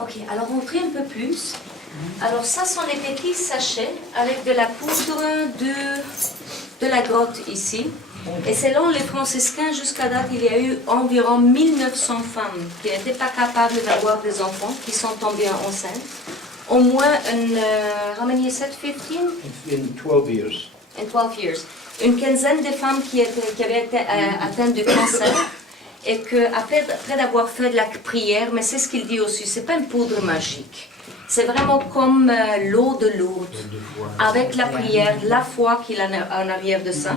Ok, alors on prie un peu plus. Alors ça sont les petits sachets avec de la poudre de la grotte ici. Et selon les franciscains, jusqu'à date, il y a eu environ 1900 femmes qui n'étaient pas capables d'avoir des enfants, qui sont tombées enceintes. Au moins, how many is that, 15? In 12 years. In 12 years. Une quinzaine de femmes qui avaient été atteintes de cancer. Et qu'après d'avoir fait de la prière, mais c'est ce qu'il dit aussi, c'est pas une poudre magique. C'est vraiment comme l'eau de Lourdes, avec la prière, la foi qu'il a en arrière de ça.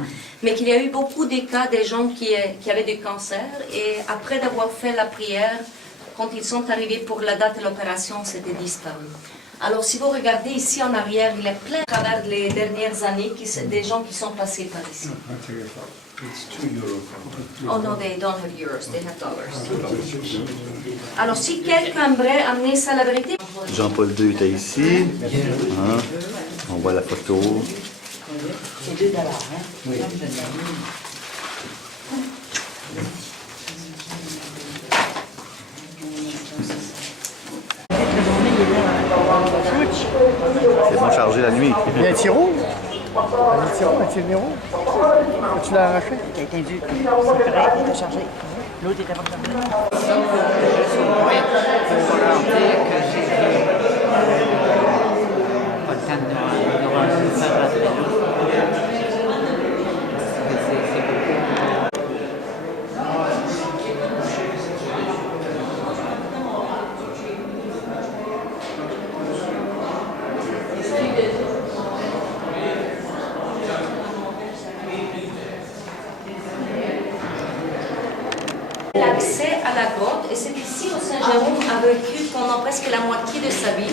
Mais qu'il y a eu beaucoup de cas des gens qui avaient du cancer, et après d'avoir fait la prière, quand ils sont arrivés pour la date de l'opération, c'était disparu. Alors si vous regardez ici en arrière, il est plein à travers les dernières années des gens qui sont passés par ici. It's 2 euros. Oh no, they don't have euros, they have dollars. Alors si quelqu'un aimerait amener ça à la vérité. Jean-Paul II était ici. Hein? On voit la photo. C'est 2 $, hein? Oui. C'est bon chargé la nuit. Il y a un tiro? Un tiro? Tu l'as arraché? Il a été vu. C'est correct, il était chargé. L'autre était pas chargé. Juste au moins pour leur dire que j'ai pas le temps de faire rentrer l'autre. L'accès à la grotte, et c'est ici où Saint Jérôme a vécu pendant presque la moitié de sa vie.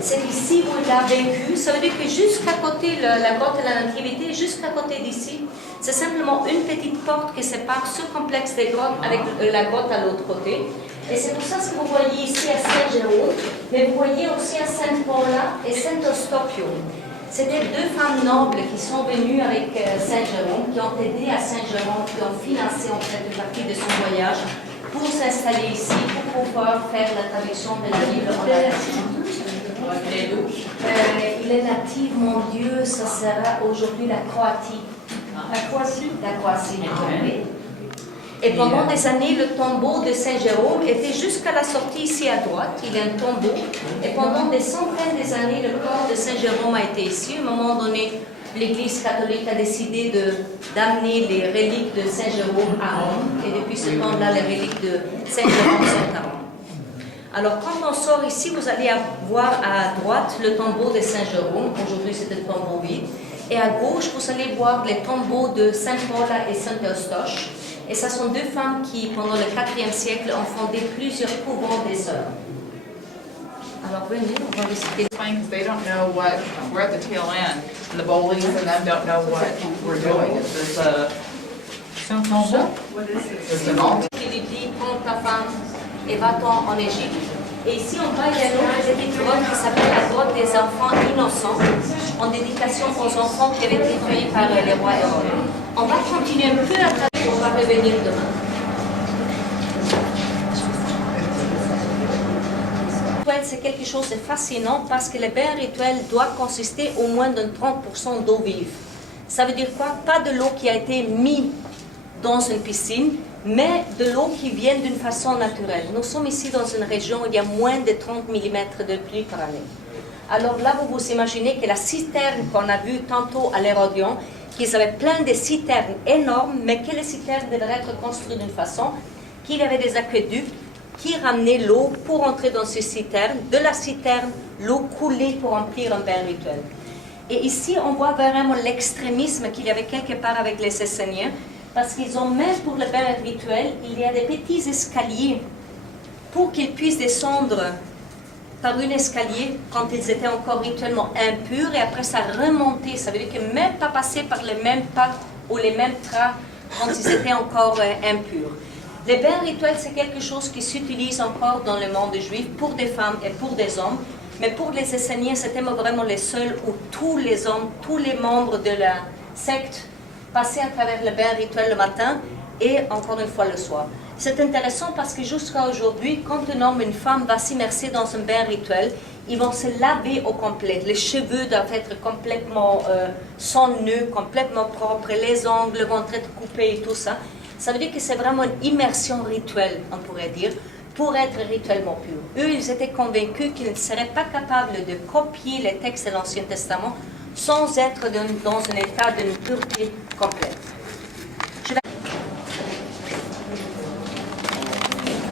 C'est ici où il a vécu. Ça veut dire que jusqu'à côté, la grotte de la Nativité, jusqu'à côté d'ici, c'est simplement une petite porte qui sépare ce complexe des grottes avec la grotte à l'autre côté. Et c'est pour ça que vous voyez ici à Saint Jérôme, mais vous voyez aussi à Saint Paula et Saint Eustachio. C'était 2 femmes nobles qui sont venues avec Saint Jérôme, qui ont aidé à Saint Jérôme, qui ont financé en fait une partie de son voyage pour s'installer ici, pour pouvoir faire la traduction de la Bible en latin. Il est natif, mon Dieu, ça sera aujourd'hui la Croatie. La Croatie? La Croatie, oui. Et pendant des années, le tombeau de Saint Jérôme était jusqu'à la sortie ici à droite. Il y a un tombeau. Et pendant des centaines d'années, le corps de Saint Jérôme a été ici. À un moment donné, l'Église catholique a décidé d'amener les reliques de Saint Jérôme à Rome. Et depuis ce temps-là, les reliques de Saint Jérôme sont à Rome. Alors, quand on sort ici, vous allez voir à droite le tombeau de Saint Jérôme. Aujourd'hui, c'est un tombeau vide. Et à gauche, vous allez voir les tombeaux de Saint Paula et Saint Eustache. Et ce sont 2 femmes qui, pendant le 4e siècle, ont fondé plusieurs couvents des sœurs. Alors venez, on va visiter. They don't know what, we're at the tail end, and the Bowlings and them don't know what we're doing. Is this a tombeau? What is this? It's an altar. Il lui dit, prends ta femme et va-t'en en Égypte. Et ici, on va, il y a une petite grotte qui s'appelle la grotte des enfants innocents, en dédication aux enfants qui avaient été tués par les rois Hérodes. On va continuer un peu à travers, on va revenir demain. C'est quelque chose de fascinant parce que le bain rituel doit consister au moins de 30% d'eau vive. Ça veut dire quoi? Pas de l'eau qui a été mise dans une piscine, mais de l'eau qui vient d'une façon naturelle. Nous sommes ici dans une région où il y a moins de 30 mm de pluie par année. Alors là, vous vous imaginez que la citerne qu'on a vue tantôt à l'Hérodion, qu'ils avaient plein de citernes énormes, mais que les citernes devraient être construites d'une façon qu'il y avait des aqueducs qui ramenaient l'eau pour entrer dans ces citernes. De la citerne, l'eau coulait pour remplir un bain rituel. Et ici, on voit vraiment l'extrémisme qu'il y avait quelque part avec les Esséniens, parce qu'ils ont même pour le bain rituel, il y a des petits escaliers pour qu'ils puissent descendre par un escalier quand ils étaient encore rituellement impurs, et après ça remontait. Ça veut dire que même pas passer par les mêmes pas ou les mêmes traps quand ils étaient encore impurs. Les bains rituels, c'est quelque chose qui s'utilise encore dans le monde juif pour des femmes et pour des hommes, mais pour les Esséniens, c'était vraiment les seuls où tous les hommes, tous les membres de la secte passaient à travers le bain rituel le matin et encore une fois le soir. C'est intéressant parce que jusqu'à aujourd'hui, quand un homme et une femme va s'immerser dans un bain rituel, ils vont se laver au complet. Les cheveux doivent être complètement sans nœud, complètement propres, les ongles vont être coupés et tout ça. Ça veut dire que c'est vraiment une immersion rituelle, on pourrait dire, pour être rituellement pur. Eux, ils étaient convaincus qu'ils ne seraient pas capables de copier les textes de l'Ancien Testament sans être dans un état d'une pureté complète.